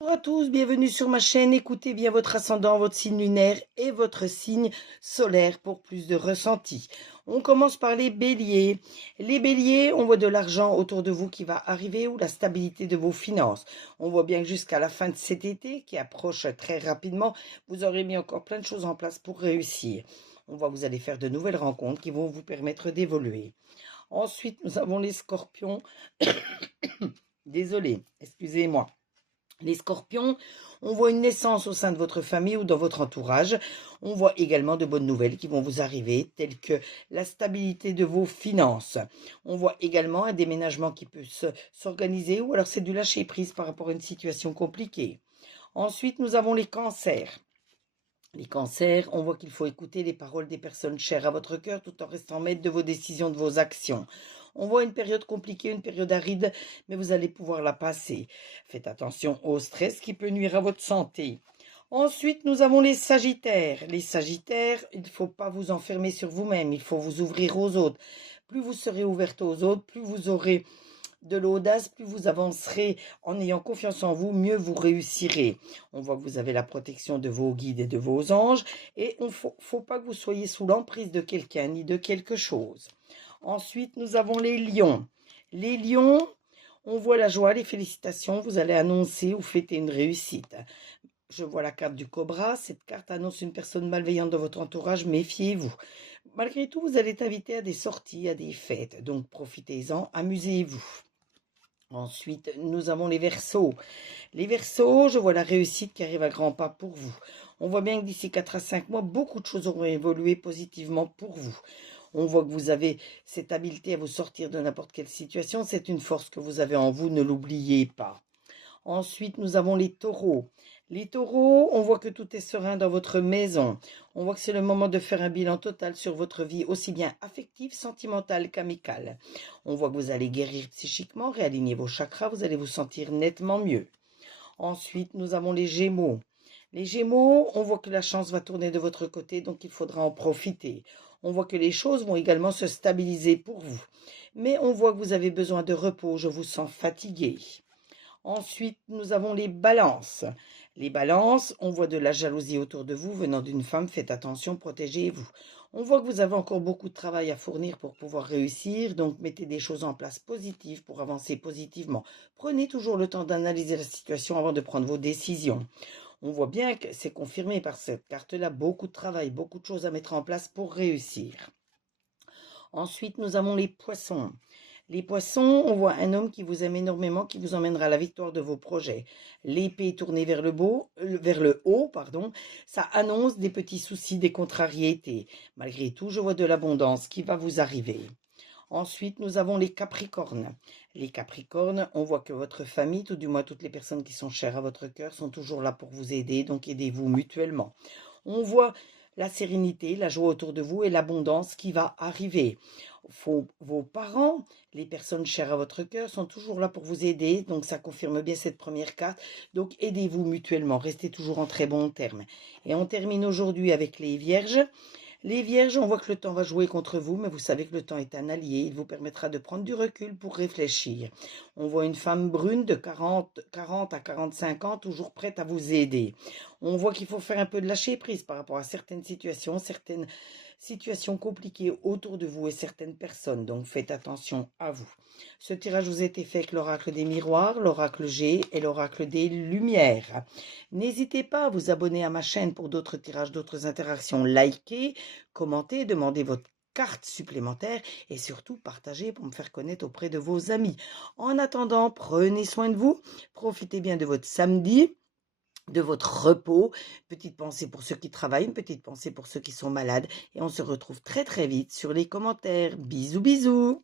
Bonjour à tous, bienvenue sur ma chaîne. Écoutez bien votre ascendant, votre signe lunaire et votre signe solaire pour plus de ressenti. On commence par les béliers. Les béliers, on voit de l'argent autour de vous qui va arriver ou la stabilité de vos finances. On voit bien que jusqu'à la fin de cet été qui approche très rapidement, vous aurez mis encore plein de choses en place pour réussir. On voit que vous allez faire de nouvelles rencontres qui vont vous permettre d'évoluer. Ensuite, nous avons les scorpions. Désolé, excusez-moi. Les scorpions, on voit une naissance au sein de votre famille ou dans votre entourage. On voit également de bonnes nouvelles qui vont vous arriver, telles que la stabilité de vos finances. On voit également un déménagement qui peut s'organiser ou alors c'est du lâcher-prise par rapport à une situation compliquée. Ensuite, nous avons les cancers. Les cancers, on voit qu'il faut écouter les paroles des personnes chères à votre cœur tout en restant maître de vos décisions, de vos actions. On voit une période compliquée, une période aride, mais vous allez pouvoir la passer. Faites attention au stress qui peut nuire à votre santé. Ensuite, nous avons les sagittaires. Les sagittaires, il ne faut pas vous enfermer sur vous-même, il faut vous ouvrir aux autres. Plus vous serez ouverte aux autres, plus vous aurez de l'audace, plus vous avancerez en ayant confiance en vous, mieux vous réussirez. On voit que vous avez la protection de vos guides et de vos anges et il ne faut pas que vous soyez sous l'emprise de quelqu'un ni de quelque chose. Ensuite, nous avons les lions. Les lions, on voit la joie, les félicitations, vous allez annoncer ou fêter une réussite. Je vois la carte du cobra, cette carte annonce une personne malveillante dans votre entourage, méfiez-vous. Malgré tout, vous allez être invité à des sorties, à des fêtes, donc profitez-en, amusez-vous. Ensuite, nous avons les Verseaux. Les Verseaux, je vois la réussite qui arrive à grands pas pour vous. On voit bien que d'ici 4 à 5 mois, beaucoup de choses auront évolué positivement pour vous. On voit que vous avez cette habileté à vous sortir de n'importe quelle situation. C'est une force que vous avez en vous, ne l'oubliez pas. Ensuite, nous avons les taureaux. Les taureaux, on voit que tout est serein dans votre maison. On voit que c'est le moment de faire un bilan total sur votre vie, aussi bien affective, sentimentale qu'amicale. On voit que vous allez guérir psychiquement, réaligner vos chakras, vous allez vous sentir nettement mieux. Ensuite, nous avons les Gémeaux. Les Gémeaux, on voit que la chance va tourner de votre côté, donc il faudra en profiter. On voit que les choses vont également se stabiliser pour vous. Mais on voit que vous avez besoin de repos, je vous sens fatigué. Ensuite, nous avons les balances. Les balances, on voit de la jalousie autour de vous venant d'une femme, faites attention, protégez-vous. On voit que vous avez encore beaucoup de travail à fournir pour pouvoir réussir, donc mettez des choses en place positives pour avancer positivement. Prenez toujours le temps d'analyser la situation avant de prendre vos décisions. On voit bien que c'est confirmé par cette carte-là, beaucoup de travail, beaucoup de choses à mettre en place pour réussir. Ensuite, nous avons les poissons. Les poissons, on voit un homme qui vous aime énormément, qui vous emmènera à la victoire de vos projets. L'épée tournée vers le haut, ça annonce des petits soucis, des contrariétés. Malgré tout, je vois de l'abondance qui va vous arriver. Ensuite, nous avons les Capricornes. Les Capricornes, on voit que votre famille, tout du moins toutes les personnes qui sont chères à votre cœur, sont toujours là pour vous aider, donc aidez-vous mutuellement. On voit la sérénité, la joie autour de vous et l'abondance qui va arriver. Vos parents, les personnes chères à votre cœur, sont toujours là pour vous aider, donc ça confirme bien cette première carte. Donc aidez-vous mutuellement, restez toujours en très bons termes. Et on termine aujourd'hui avec les Vierges. Les Vierges, on voit que le temps va jouer contre vous, mais vous savez que le temps est un allié. Il vous permettra de prendre du recul pour réfléchir. On voit une femme brune de 40 à 45 ans, toujours prête à vous aider. On voit qu'il faut faire un peu de lâcher prise par rapport à certaines situations compliquées autour de vous et certaines personnes. Donc faites attention à vous. Ce tirage vous a été fait avec l'oracle des miroirs, l'oracle G et l'oracle des lumières. N'hésitez pas à vous abonner à ma chaîne pour d'autres tirages, d'autres interactions. Likez, commentez, demandez votre carte supplémentaire et surtout partagez pour me faire connaître auprès de vos amis. En attendant, prenez soin de vous, profitez bien de votre samedi, de votre repos. Petite pensée pour ceux qui travaillent, une petite pensée pour ceux qui sont malades et on se retrouve très très vite sur les commentaires. Bisous bisous.